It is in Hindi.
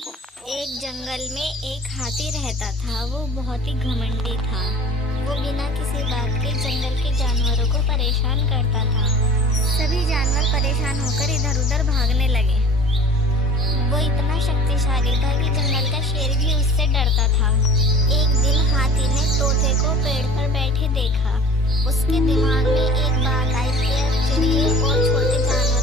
एक जंगल में एक हाथी रहता था। वो बहुत ही घमंडी था। वो बिना किसी बात के जंगल के जानवरों को परेशान करता था। सभी जानवर परेशान होकर इधर उधर भागने लगे। वो इतना शक्तिशाली था कि जंगल का शेर भी उससे डरता था। एक दिन हाथी ने तोते को पेड़ पर बैठे देखा। उसके दिमाग में एक बात आई कि अब चिड़िए और छोटे जानवर